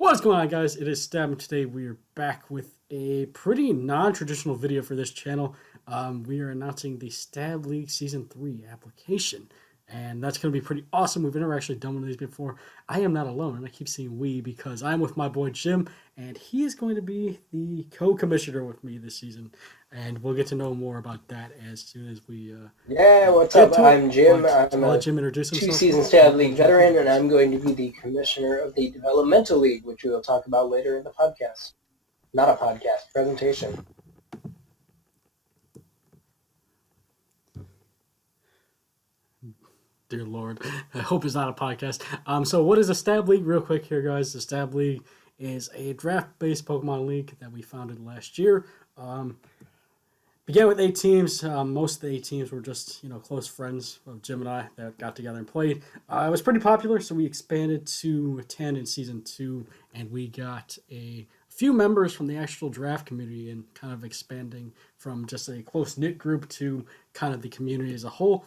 What's going on, guys? It is Stab, and today we are back with a pretty non-traditional video for this channel. We are announcing the Stab League Season 3 application, and that's going to be pretty awesome. We've never actually done one of these before. I am not alone, and I keep saying we because I'm with my boy Jim, and he is going to be the co-commissioner with me this season, and we'll get to know more about that as soon as we what's get up? to it. I'm Jim. But I'm I'll a let Jim introduce himself. two-season Stab League veteran, and I'm going to be the commissioner of the Developmental League, which we will talk about later in the podcast. Not a podcast, presentation. Dear Lord, I hope it's not a podcast. So what is a Stab League? Real quick here, guys. The Stab League is a draft-based Pokemon league that we founded last year. Began with 8 teams. Most of the 8 teams were just, close friends of Jim and I that got together and played. It was pretty popular, so we expanded to 10 in Season 2, and we got a few members from the actual draft community and kind of expanding from just a close-knit group to kind of the community as a whole.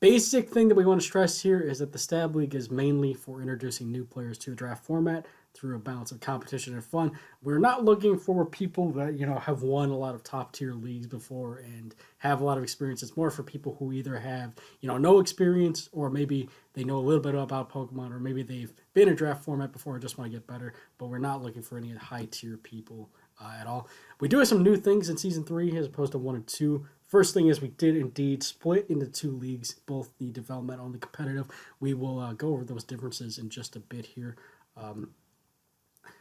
Basic thing that we want to stress here is that the Stab League is mainly for introducing new players to the draft format through a balance of competition and fun. We're not looking for people that, have won a lot of top tier leagues before and have a lot of experience. It's more for people who either have, no experience, or maybe they know a little bit about Pokemon, or maybe they've been in draft format before and just want to get better, but we're not looking for any high tier people at all. We do have some new things in Season 3 as opposed to 1 and 2. First thing is we did indeed split into 2 leagues, both the developmental and the competitive. We will go over those differences in just a bit here.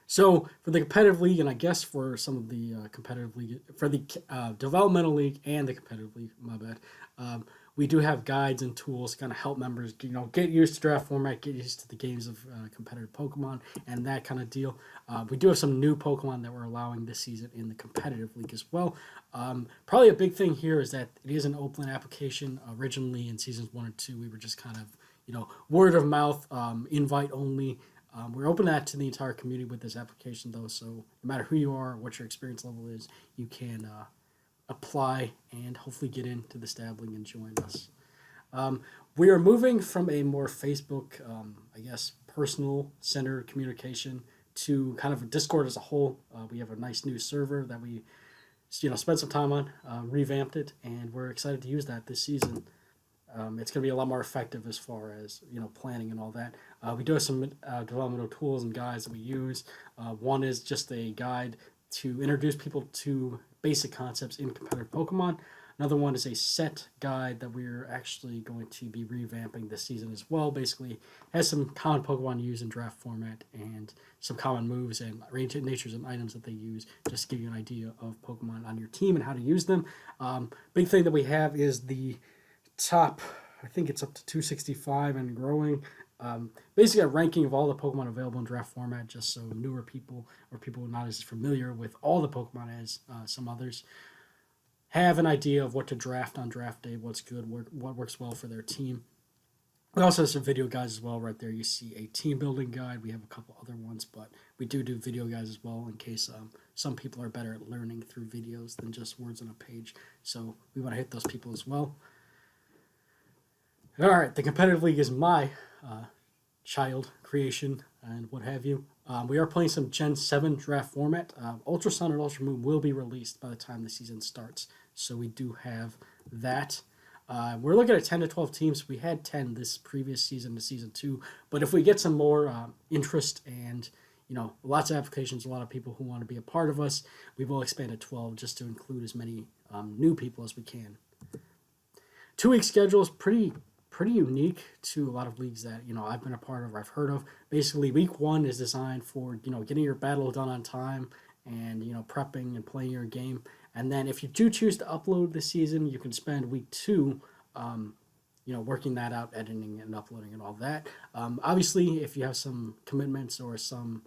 So for the competitive league, and I guess for some of the competitive league, for the developmental league and the competitive league, my bad, we do have guides and tools to kind of help members, get used to draft format, get used to the games of competitive Pokemon and that kind of deal. We do have some new Pokemon that we're allowing this season in the competitive league as well. Probably a big thing here is that it is an open application. Originally in seasons 1 and 2, we were just kind of, word of mouth, invite only. We're open that to the entire community with this application, though, so no matter who you are, what your experience level is, you can apply and hopefully get into the Stab League and join us. We are moving from a more Facebook, personal-centered communication to kind of Discord as a whole. We have a nice new server that we, spent some time on, revamped it, and we're excited to use that this season. It's going to be a lot more effective as far as, planning and all that. We do have some developmental tools and guides that we use. One is just a guide to introduce people to basic concepts in competitive Pokemon. Another one is a set guide that we're actually going to be revamping this season as well. Basically, has some common Pokemon used in draft format and some common moves and natures and items that they use, just to give you an idea of Pokemon on your team and how to use them. Big thing that we have is the top, I think it's up to 265 and growing. Basically a ranking of all the Pokemon available in draft format, just so newer people or people not as familiar with all the Pokemon as some others have an idea of what to draft on draft day, what's good, what works well for their team. We also have some video guides as well. Right there you see a team building guide. We have a couple other ones, but we do video guides as well in case some people are better at learning through videos than just words on a page. So we want to hit those people as well. All right, the competitive league is my child creation and what have you. We are playing some Gen 7 draft format. Ultra Sun and Ultra Moon will be released by the time the season starts, so we do have that. We're looking at 10 to 12 teams. We had 10 this previous season to Season 2, but if we get some more interest and lots of applications, a lot of people who want to be a part of us, we will expand to 12 just to include as many new people as we can. 2-week schedule is pretty unique to a lot of leagues that I've been a part of or I've heard of. Basically, week 1 is designed for getting your battle done on time and prepping and playing your game. And then if you do choose to upload this season, you can spend week 2 working that out, editing and uploading and all that. Obviously, if you have some commitments or some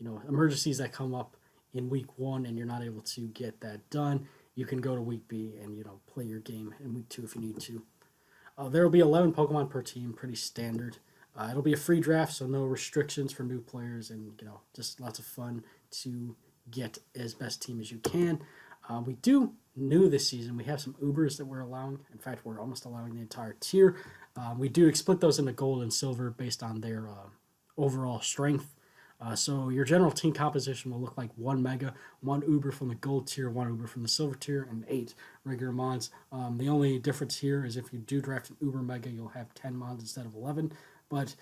emergencies that come up in week 1 and you're not able to get that done, you can go to week B and play your game in week 2 if you need to. There will be 11 Pokemon per team, pretty standard. It'll be a free draft, so no restrictions for new players, and just lots of fun to get as best team as you can. We do new this season. We have some Ubers that we're allowing. In fact, we're almost allowing the entire tier. We do split those into gold and silver based on their overall strength. So your general team composition will look like 1 Mega, 1 Uber from the gold tier, 1 Uber from the silver tier, and 8 regular Mons. The only difference here is if you do draft an Uber Mega, you'll have 10 Mons instead of 11. But,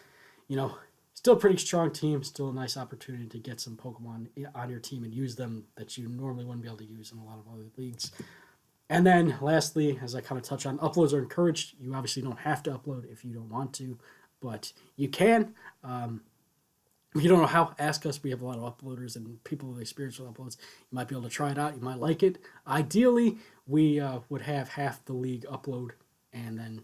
still a pretty strong team, still a nice opportunity to get some Pokemon on your team and use them that you normally wouldn't be able to use in a lot of other leagues. And then lastly, as I kind of touch on, uploads are encouraged. You obviously don't have to upload if you don't want to, but you can. If you don't know how, ask us. We have a lot of uploaders and people with experience with uploads. You might be able to try it out. You might like it. Ideally, we would have half the league upload, and then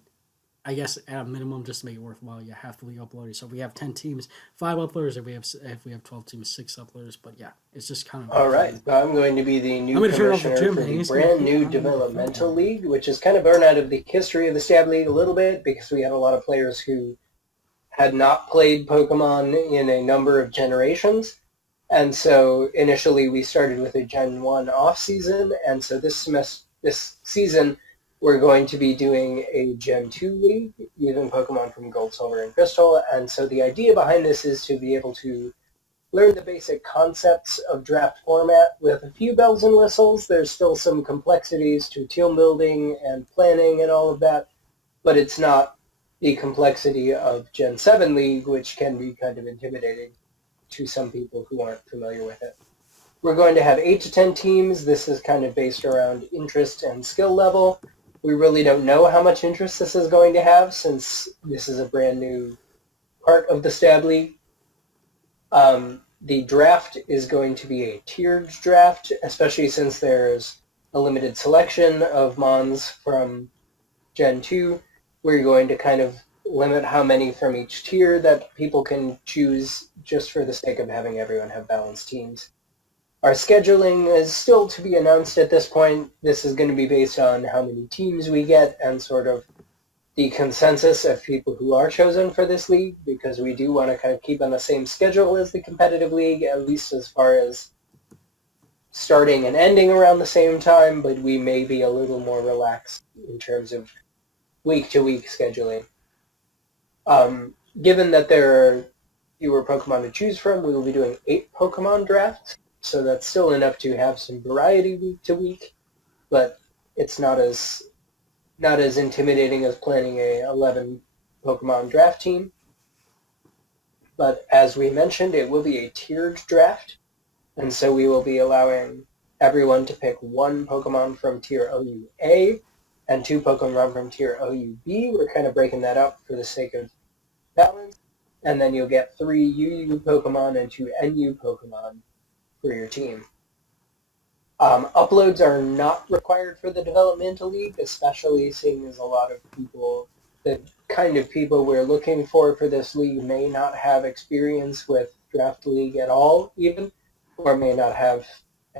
I guess at a minimum, just to make it worthwhile, half the league uploaders. So if we have 10 teams, 5 uploaders. If we have 12 teams, 6 uploaders. But yeah, it's just kind of all right. I'm going to be the new commissioner for the brand new Developmental League, which is kind of born out of the history of the Stab League a little bit because we had a lot of players who had not played Pokemon in a number of generations. And so initially we started with a Gen 1 off-season, and so this season we're going to be doing a Gen 2 league using Pokemon from Gold, Silver, and Crystal. And so the idea behind this is to be able to learn the basic concepts of draft format with a few bells and whistles. There's still some complexities to team building and planning and all of that, but it's not the complexity of Gen 7 League, which can be kind of intimidating to some people who aren't familiar with it. We're going to have 8 to 10 teams. This is kind of based around interest and skill level. We really don't know how much interest this is going to have since this is a brand new part of the Stab League. The draft is going to be a tiered draft, especially since there's a limited selection of Mons from Gen 2. We're going to kind of limit how many from each tier that people can choose just for the sake of having everyone have balanced teams. Our scheduling is still to be announced at this point. This is going to be based on how many teams we get and sort of the consensus of people who are chosen for this league, because we do want to kind of keep on the same schedule as the competitive league, at least as far as starting and ending around the same time, but we may be a little more relaxed in terms of week-to-week scheduling. Given that there are fewer Pokemon to choose from, we will be doing 8 Pokemon drafts, so that's still enough to have some variety week to week, but it's not as intimidating as planning a 11 Pokemon draft team. But as we mentioned, it will be a tiered draft, and so we will be allowing everyone to pick 1 Pokemon from tier OUA and 2 Pokemon from tier OUB. We're kind of breaking that up for the sake of balance. And then you'll get 3 UU Pokemon and 2 NU Pokemon for your team. Uploads are not required for the Developmental League, especially seeing as a lot of people, the kind of people we're looking for this league may not have experience with Draft League at all even, or may not have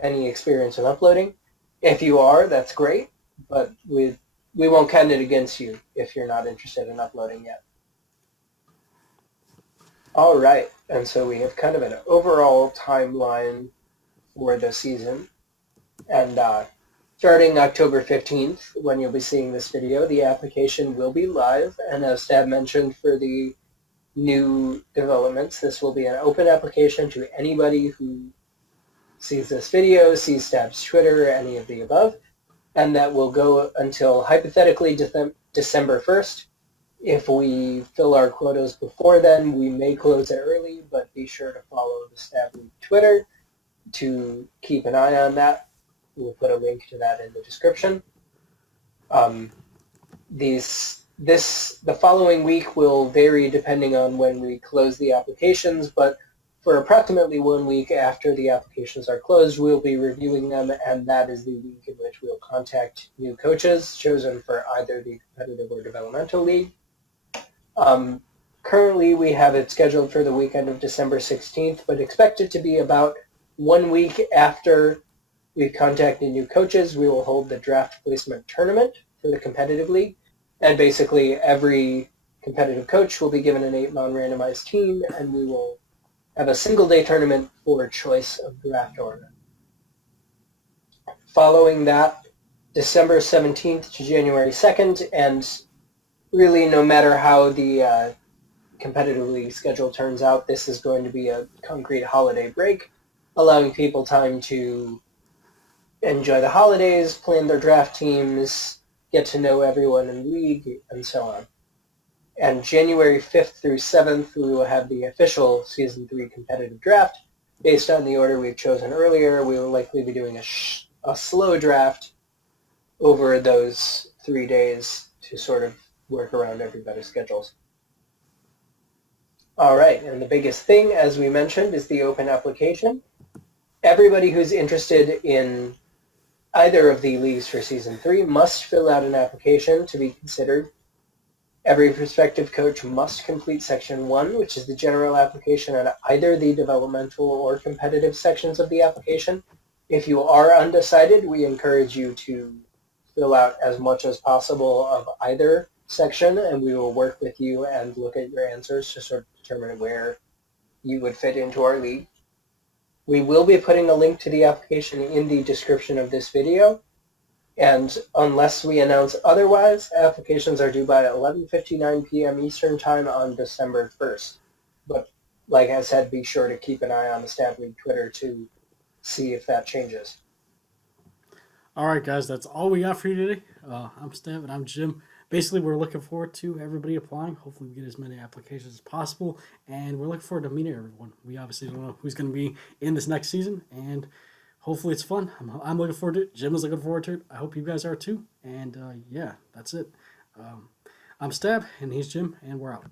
any experience with uploading. If you are, that's great, but we won't count it against you if you're not interested in uploading yet. All right, and so we have kind of an overall timeline for the season. And starting October 15th, when you'll be seeing this video, the application will be live. And as Stab mentioned, for the new developments, this will be an open application to anybody who sees this video, sees Stab's Twitter, any of the above. And that will go until, hypothetically, December 1st. If we fill our quotas before then, we may close it early, but be sure to follow the Stab League Twitter to keep an eye on that. We'll put a link to that in the description. The following week will vary depending on when we close the applications, but for approximately 1 week after the applications are closed, we'll be reviewing them, and that is the week in which we'll contact new coaches chosen for either the competitive or developmental league. Currently, we have it scheduled for the weekend of December 16th, but expect it to be about 1 week after we've contacted new coaches. We will hold the draft placement tournament for the competitive league, and basically every competitive coach will be given an 8-man randomized team, and we will have a single-day tournament for choice of draft order. Following that, December 17th to January 2nd, and really no matter how the competitive league schedule turns out, this is going to be a concrete holiday break, allowing people time to enjoy the holidays, plan their draft teams, get to know everyone in the league, and so on. And January 5th through 7th, we will have the official Season 3 competitive draft. Based on the order we've chosen earlier, we will likely be doing a slow draft over those 3 days to sort of work around everybody's schedules. All right, and the biggest thing, as we mentioned, is the open application. Everybody who's interested in either of the leagues for Season 3 must fill out an application to be considered. Every prospective coach must complete Section 1, which is the general application on either the developmental or competitive sections of the application. If you are undecided, we encourage you to fill out as much as possible of either section, and we will work with you and look at your answers to sort of determine where you would fit into our league. We will be putting a link to the application in the description of this video, and unless we announce otherwise, applications are due by 11:59 p.m. Eastern Time on December 1st. But like I said, be sure to keep an eye on the Stab League Twitter to see if that changes. All right, guys, that's all we got for you today. I'm Stab and I'm Jim. Basically, we're looking forward to everybody applying. Hopefully, we get as many applications as possible, and we're looking forward to meeting everyone. We obviously don't know who's going to be in this next season, and hopefully it's fun. I'm looking forward to it. Jim is looking forward to it. I hope you guys are too. And yeah, that's it. I'm Stab, and he's Jim, and we're out.